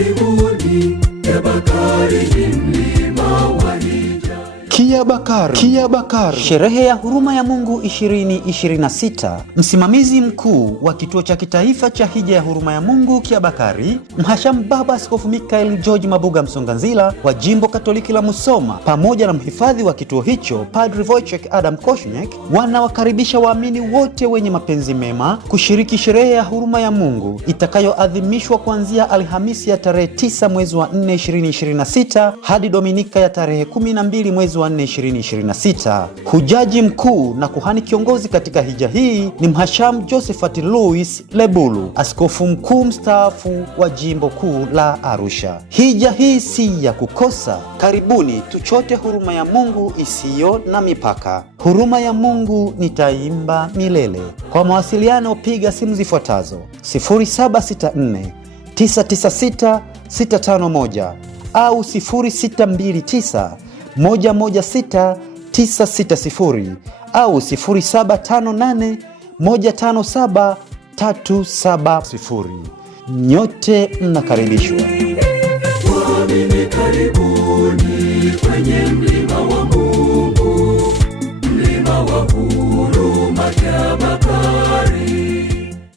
karibuni, Kiabakari ni mlima wa hija. Kiabakari, sherehe ya huruma ya Mungu 2026. Msimamizi mkuu wa kituo cha kitaifa cha hija ya huruma ya Mungu Kiabakari, Mhashamu Baba Askofu Michael George Mabuga Msonganzila wa Jimbo Katoliki la Musoma, pamoja na mhifadhi wa kituo hicho Padre Wojciech Adam Kośniak, wanawakaribisha waamini wote wenye mapenzi mema kushiriki sherehe ya huruma ya Mungu itakayoadhimishwa kuanzia Alhamisi ya tarehe 9 mwezi wa 4 2026 hadi Dominika ya tarehe 12 mwezi wa 4 2026. Hujaji mkuu na kuhani kiongozi katika hija hii ni Mhashamu Josephat Louis Lebulu, askofu mkuu mstaafu wa Jimbo Kuu la Arusha. Hija hii si ya kukosa. Karibuni tuchote huruma ya Mungu isiyo na mipaka. Huruma ya Mungu nitaimba milele. Kwa mawasiliano piga simu zifuatazo: 0764 996 651 au 0629 116 960 au 0758 157 370. Nyote mnakaribishwa. Waamini karibuni kwenye mlima wa Mungu, mlima wa huruma Kiabakari.